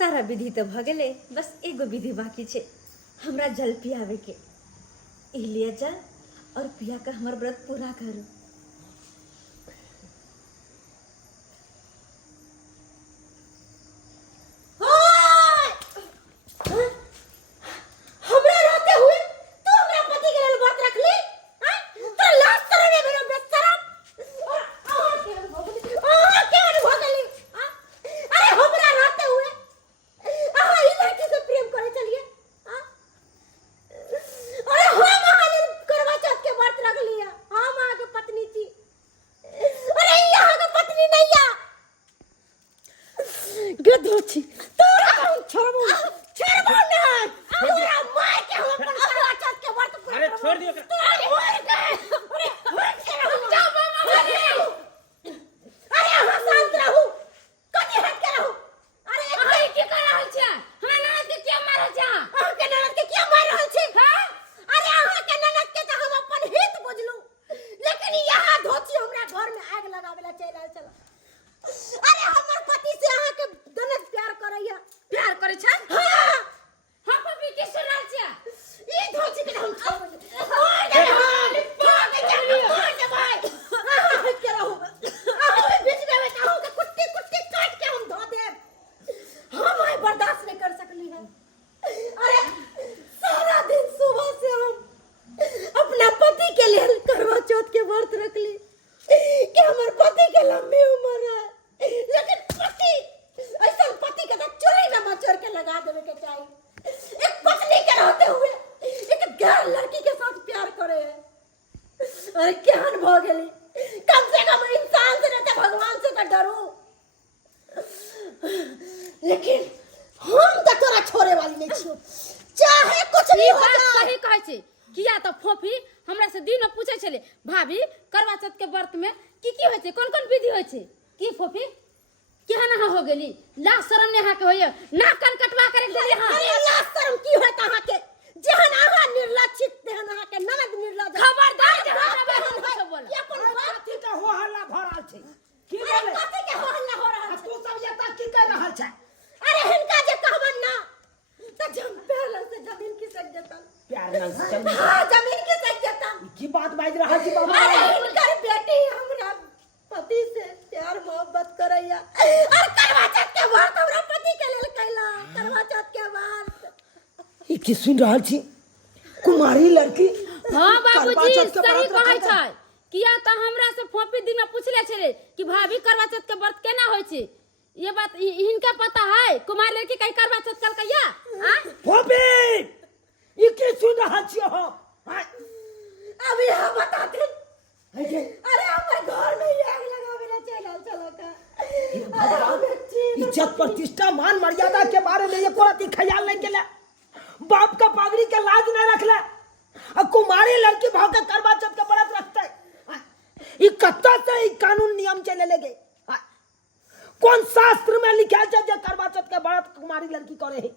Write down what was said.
सारा विधि तो भ गेले, बस एगो विधि बाकी छे। हमरा जल पियावे के, इलिया जल और पिया का हमर व्रत पूरा करू। अरे क्या भ गेली, कम से कम इंसान से नहीं तो भगवान से तो डरो। लेकिन हम तो तोरा छोड़े वाली नहीं छियो, चाहे कुछ भी हो जाए। सही कहै छी, किया तो फोफी हमरा से दिन में पूछे छले, भाभी करवा चौथ के व्रत में की होय छै, कोन-कोन विधि होय छै? की फोफी केहन हो गेली, लाज शरम ने के होय, नाक कान कटवा करे देली। हां अरे लाज शरम की होय कहां के, जहन आहा निर्लक्षित तेहन आहा के ननद निर्लज। खबरदार कुछ बोल, ये कोन बात कथि के हो हल्ला भ रहल छै? की अरे बोले कथि के हो हल्ला हो रहल छै? तू सब एता की कर रहल छै? अरे हिनका जे कहबन ना त जम पहले से जमीन खिसक जेतन। प्यार ना जमीन, हां जमीन खिसक जेतन। की बात बाज रहल छी बाबा? अरे हिनकर बेटी हमरा पति से प्यार मोहब्बत करैया, और करवा चौथ के व्रत हमरा पति के लेल कैला। करवा चौथ के व्रत ई की सुन रहल छी? कुमारी लड़की। हां बाबूजी सही कहै छै, किया त हमरा से फोफी दिन में पूछले छले कि भाभी करवा चौथ के व्रत केना होय छै। ये बात इनका पता है? कुमार लड़की कहीं करवा चौथ कल कहिया? हां फोफी ई की सुन रहल छी हो? अभी हम बता दे। अरे हमर घर में ही आग लगावेला चलो का। इज्जत प्रतिष्ठा मान मर्यादा के बारे में एको रति ख्याल नहीं केला, बाप का पगड़ी के लाज नहीं रखला, और कुमारी लड़की भाव के करवा चौथ के व्रत रखते। ई कत्ता से ई कानून नियम चले लगे? कौन शास्त्र में लिखा है जे करवा चौथ के व्रत कुमारी लड़की करे है?